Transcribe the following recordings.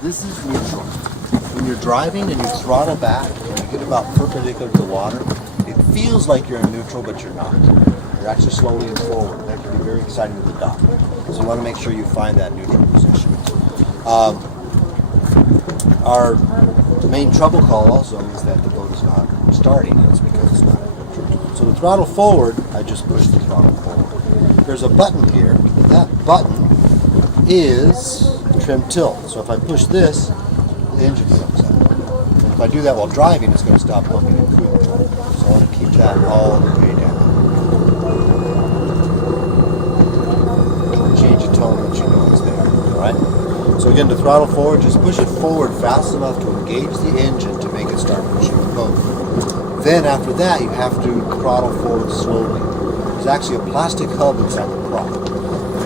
This is neutral. When you're driving and you throttle back and you get about perpendicular to the water, it feels like you're in neutral, but you're not. You're actually slowly and forward. That can be very exciting to the dock. So you want to make sure you find that neutral position. Our main trouble call also is that the boat is not starting, and it's because it's not neutral. So to throttle forward, I just push the throttle forward. There's a button here. That button is trim tilt. So if I push this, the engine comes up. And if I do that while driving, it's going to stop pumping and cooling. So I want to keep that all the way down. Change the tone that you know is there. Alright? So again, to throttle forward, just push it forward fast enough to engage the engine to make it start pushing the boat. Then after that, you have to throttle forward slowly. There's actually a plastic hub inside the prop.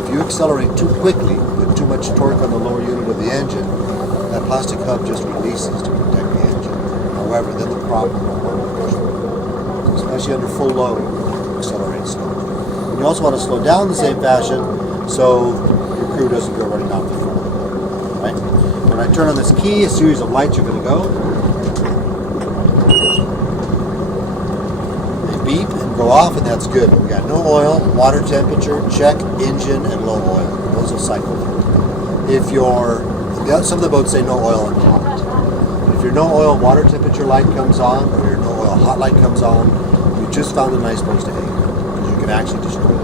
If you accelerate too quickly with too much torque on the lower unit of the engine, that plastic hub just releases to protect the engine. However, then the prop will push forward. Especially under full load, accelerate slowly. You also want to slow down the same fashion so your crew doesn't go running off the front. Right? When I turn on this key, a series of lights are going to go. They beep and go off, and that's good. We got no oil, water temperature, check, engine, and low oil. Those will cycle. If you're, some of the boats say no oil and hot. If your no oil water temperature light comes on, or your no oil hot light comes on, you just found a nice place to anchor, because you can actually destroy it.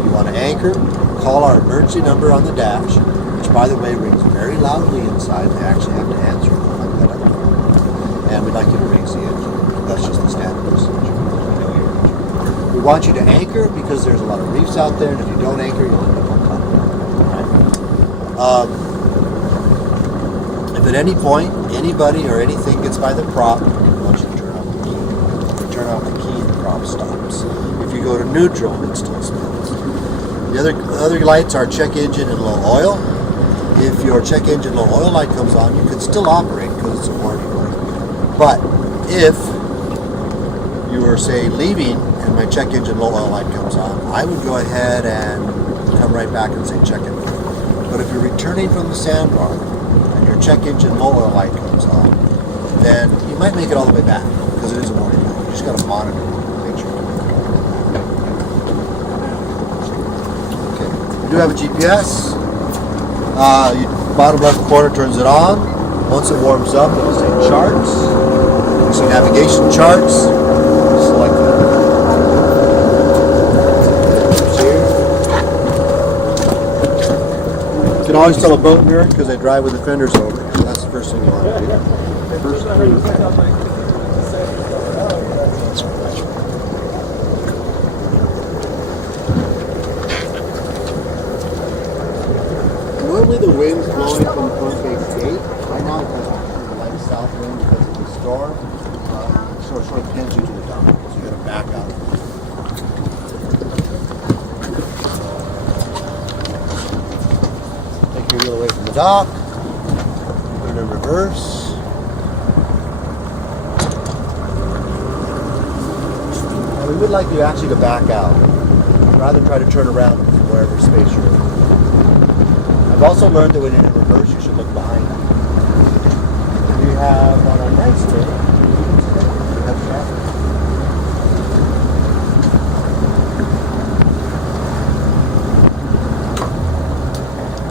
If you want to anchor, call our emergency number on the dash, which by the way rings very loudly inside. They actually have to answer it like that other phone. And we'd like you to raise the engine. That's just the standard procedure. We want you to anchor because there's a lot of reefs out there, and if you don't anchor, you'll end up on top. If at any point anybody or anything gets by the prop, I want you to turn off the key. If you turn off the key, the prop stops. If you go to neutral, it still spins. The other lights are check engine and low oil. If your check engine low oil light comes on, you can still operate because it's a warning light. But if you were, say, leaving and my check engine low oil light comes on, I would go ahead and come right back and say check it. But if you're returning from the sandbar and your check engine low oil light comes on, then you might make it all the way back because it is a warning light. You just got to monitor it, make sure. Okay, we do have a GPS. Bottom left corner turns it on. Once it warms up, it'll say charts. You see navigation charts. Select that. You can always tell a boat mirror because they drive with the fenders over. So that's the first thing you want to do. First Normally the wind's blowing from the front face gate. Right now it has a light south wind because of the storm. So it sort of pins you to the dock. So you got to back out. Take your wheel away from the dock. Put it in reverse. And we would like you actually to back out. Rather than try to turn around from wherever space you're in. I've also learned that when you're in reverse, you should look behind you. We have on our nice day, we have traffic.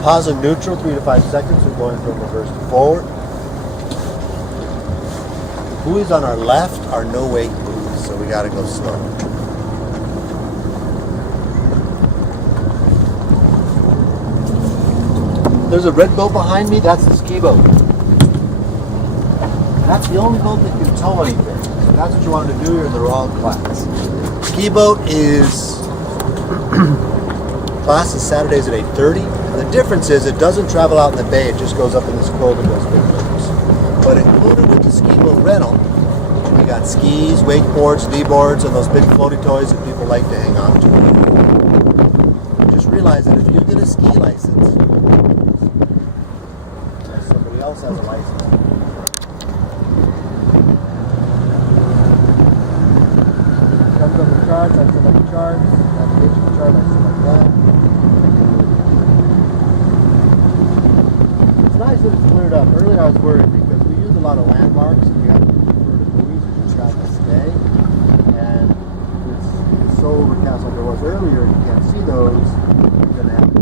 Pause in neutral, 3 to 5 seconds. We're going from reverse to forward. The buoys on our left are no weight buoys, so we got to go slow. There's a red boat behind me, that's the ski boat. That's the only boat that can tow anything. So that's what you wanted to do, you're in the wrong class. Ski boat is class is Saturdays at 8:30. And the difference is it doesn't travel out in the bay, it just goes up in this cove and goes big boats. But included with the ski boat rental, we got skis, wakeboards, kneeboards, and those big floaty toys that people like to hang on to. Just realize that if you get a ski license, somebody else has a license. Comes up with charts, I select the charts, navigation chart, I select that. It's nice that it's cleared up. Earlier I was worried because we use a lot of landmarks and we have to refer to buoys and just got this day. And it's so overcast like it was earlier, you can't see those. You're going to have to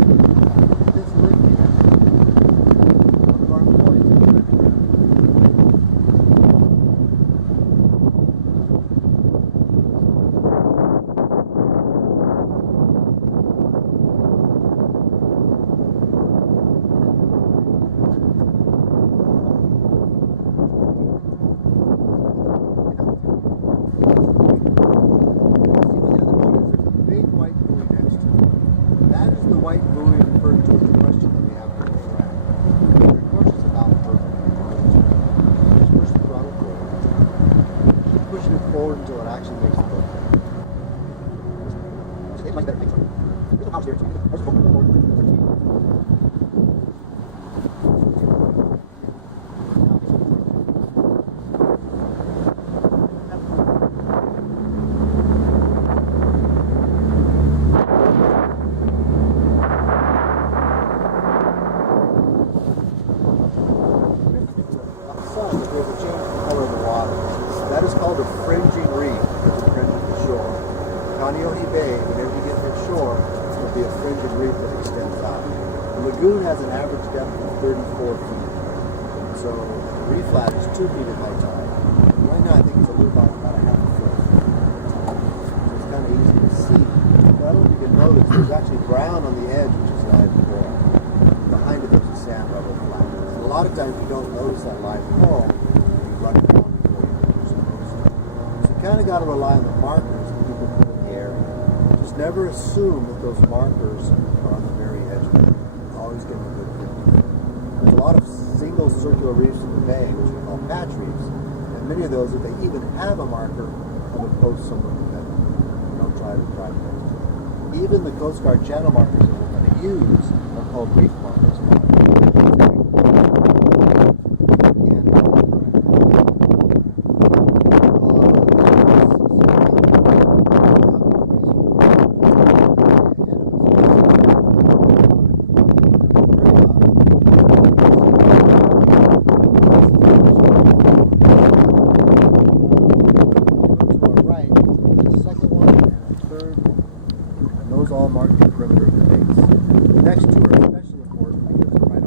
this lifting. One of our employees is ready to grab. White buoy referred to as the question that we have to interact. Your course is about perfect. Just push the throttle forward. Keep pushing it forward until it actually makes the boat. It's much better. There's a house here too. There's a boat forward. There's a change in the color of the water. That is called a fringing reef. It's a fringe of the shore. Kaneohe Bay, whenever you get near shore, will be a fringing reef that extends out. The lagoon has an average depth of 34 feet. So the reef flat is 2 feet at high tide. Right now I think it's a little about a half a foot. So it's kind of easy to see. But I don't know if you can notice, there's actually brown on the edge, which is live coral. Behind it there's a sand rubble flat. A lot of times you don't notice that live coral, you run it down before you get your supposed to. So you kind of got to rely on the markers that people put in the area. Just never assume that those markers are on the very edge of it. Always get a good view. There's a lot of single circular reefs in the bay, which we call patch reefs, and many of those, if they even have a marker, have a post somewhere in the middle. You don't try to next to it. Even the Coast Guard channel markers that we're going to use are called reef markers. All mark the perimeter of the base. The next two are especially important because they're right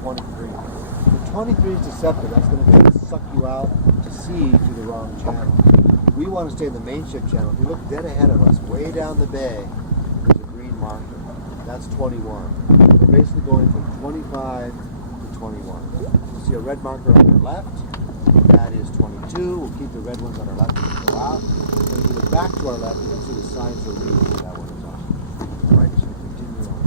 23. The 23 is deceptive. That's going to try to suck you out to sea to the wrong channel. We want to stay in the main ship channel. If you look dead ahead of us, way down the bay, there's a green marker. That's 21. We're basically going from 25 to 21. You'll see a red marker on your left. That is 22. We'll keep the red ones on our left and go out. When we look back to our left, you can see the signs of reading that one is off. All right, so continue on.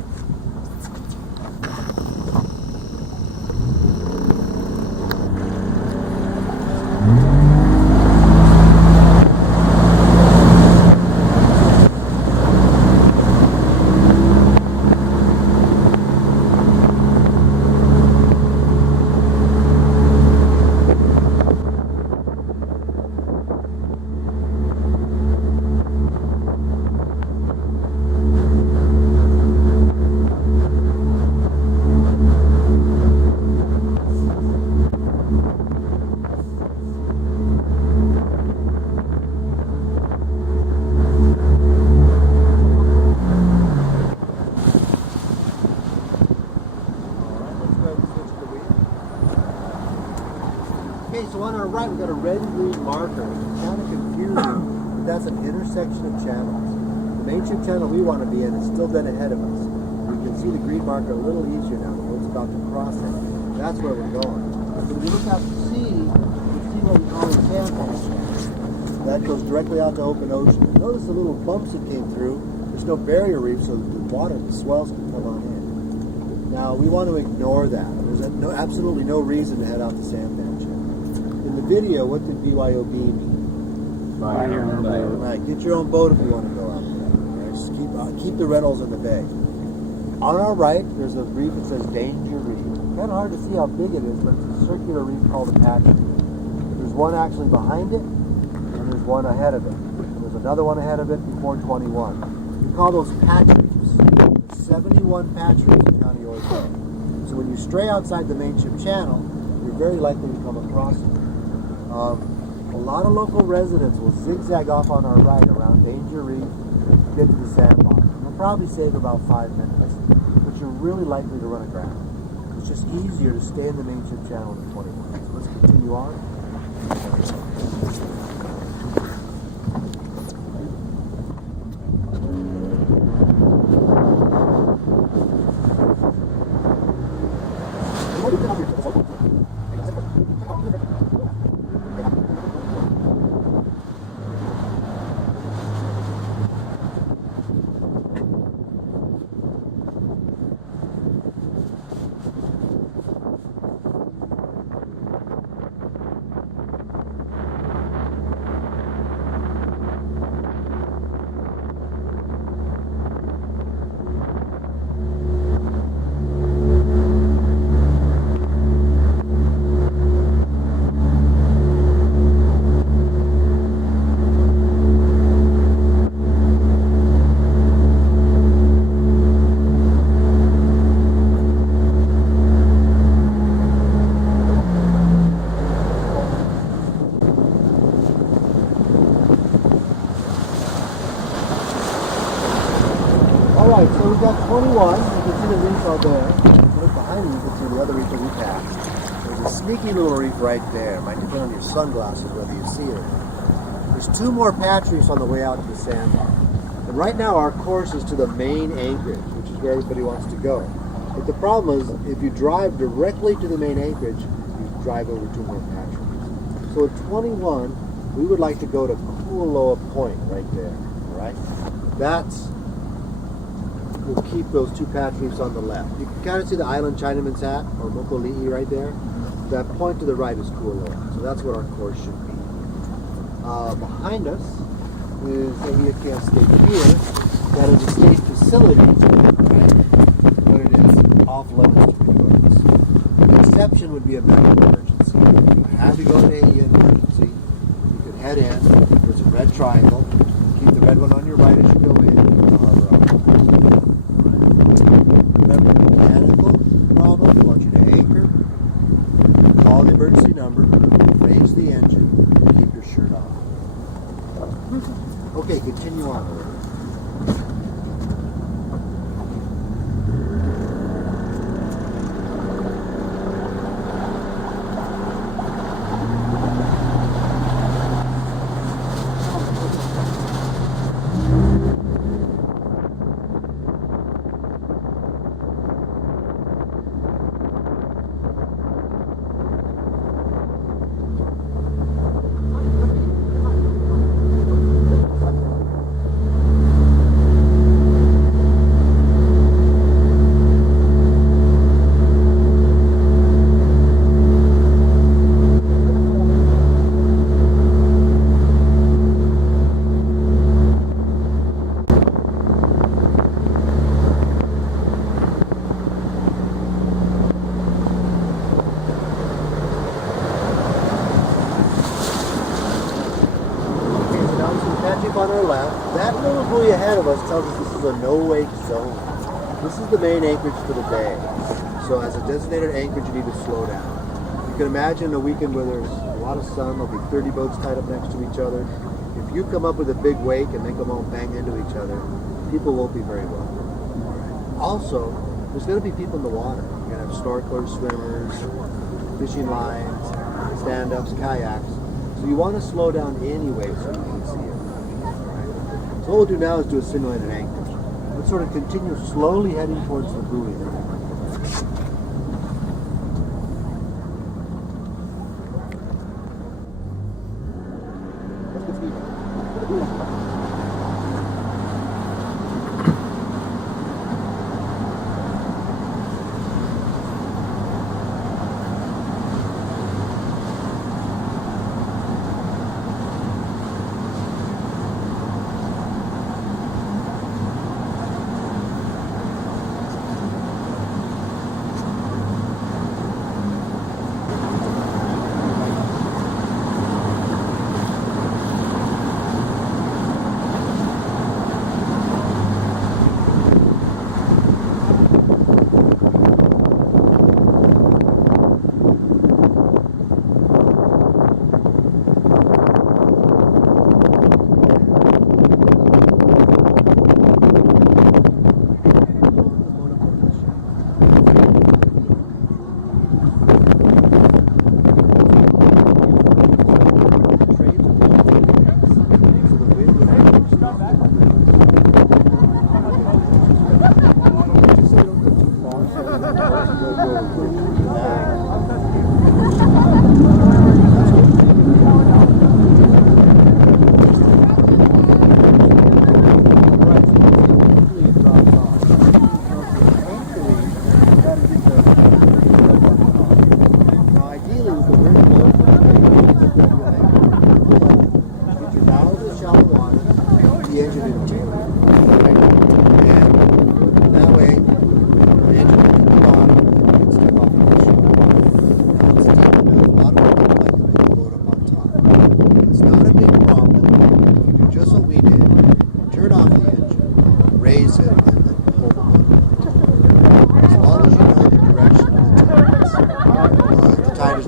Okay, so on our right we've got a red and green marker. It's kind of confusing, but that's an intersection of channels. The main ship channel we want to be in is still dead ahead of us. We can see the green marker a little easier now. The boat's about to cross it. That's where we're going. So if you look out to sea, you see what we call a sandbar. That goes directly out to open ocean. Notice the little bumps that came through. There's no barrier reef, so the water, the swells can come on in. Now we want to ignore that. There's absolutely no reason to head out the sandbar. In the video, what did BYOB mean? Buy your own boat. Right, get your own boat if you want to go out there. Right? Just keep the rentals in the bay. On our right, there's a reef that says Danger Reef. Kind of hard to see how big it is, but it's a circular reef called a patch reef. There's one actually behind it, and there's one ahead of it. And there's another one ahead of it before 21. We call those patch reefs. There's 71 patch reefs in Kaneohe Bay. So when you stray outside the main ship channel, you're very likely to come across it. A lot of local residents will zigzag off on our right around Danger Reef to get to the sandbar. You'll probably save about 5 minutes, but you're really likely to run aground. It's just easier to stay in the main ship channel than 21. So let's continue on. Alright, so we've got 21. You can see the reef out there. If you look behind me, you can see the other reef that we passed. There's a sneaky little reef right there. It might depend on your sunglasses whether you see it. There's 2 more patch reefs on the way out to the sandbar. And right now our course is to the main anchorage, which is where everybody wants to go. But the problem is, if you drive directly to the main anchorage, you drive over 2 more patch reefs. So at 21, we would like to go to Kualoa Point right there. Alright? We'll keep those 2 patch reefs on the left. You can kind of see the island Chinaman's Hat, or Mokoli'i right there. That point to the right is Kualoa. So that's what our course should be. Behind us is Kaneohe State Pier. That is a state facility, right? But it is off limits to resorts. The exception would be a medical emergency. If you had to go to an emergency, you could head in. There's a red triangle. Keep the red one on your right as you go in. Remember, mechanical problem, I want you to anchor, call the emergency number, raise the engine, and keep your shirt off. Okay, continue on. our left. That little buoy ahead of us tells us this is a no-wake zone. This is the main anchorage for the day. So as a designated anchorage, you need to slow down. You can imagine a weekend where there's a lot of sun, there'll be 30 boats tied up next to each other. If you come up with a big wake and make them all bang into each other, people won't be very welcome. Also, there's going to be people in the water. You're going to have snorkelers, swimmers, fishing lines, stand-ups, kayaks. So you want to slow down anyway so you can see it. Right? So what we'll do now is do a simulated anchorage. Let's sort of continue slowly heading towards the buoy.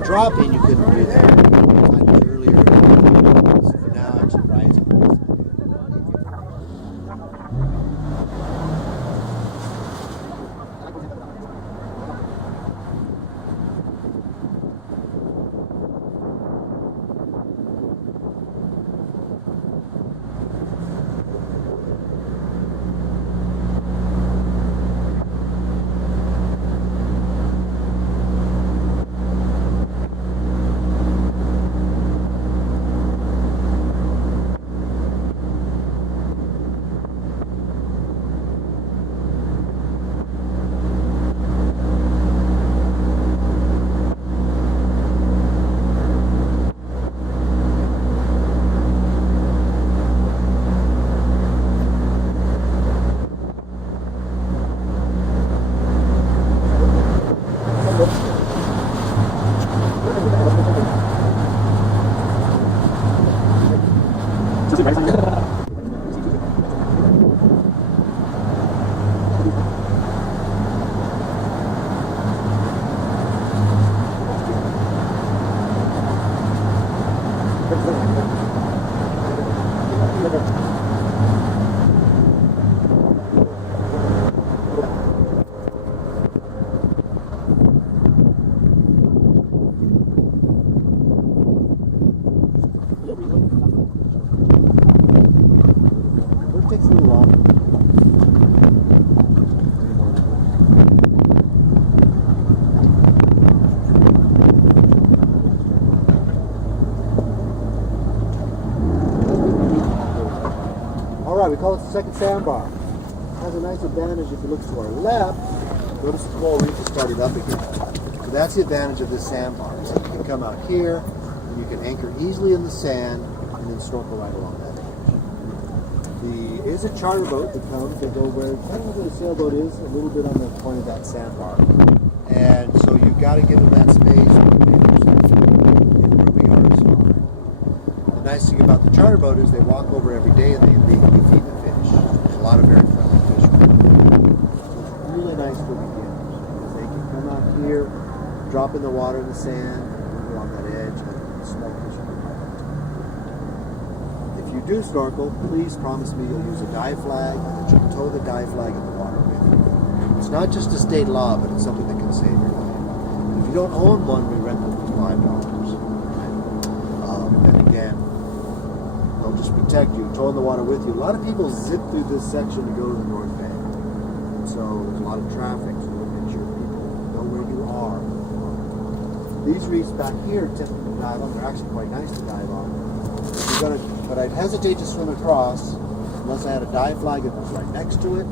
Dropping, you couldn't do that. Time was earlier, so now actually rising. We call it the second sandbar. It has a nice advantage if you look to our left. Notice the coral reef is starting up again. So that's the advantage of this sandbar. So you can come out here, and you can anchor easily in the sand, and then snorkel right along that edge. There is a charter boat that comes. They go where the sailboat is, a little bit on the point of that sandbar. And so you've got to give them that space where we are is fine. The nice thing about the charter charter boat is they walk over every day and they feed the fish. There's a lot of very friendly fish. It's really nice for beginners because they can come out here, drop in the water in the sand, move along that edge, and small fish. If you do snorkel, please promise me you'll use a dive flag, that you'll tow the dive flag in the water with you. It's not just a state law, but it's something that can save your life. And if you don't own one, we rent them for $5. And again, they'll just protect you, tow in the water with you. A lot of people zip through this section to go to the North Bank. So there's a lot of traffic, so make sure people know where you are. These reefs back here, typically to dive on, they're actually quite nice to dive on. But I'd hesitate to swim across unless I had a dive flag that was right next to it.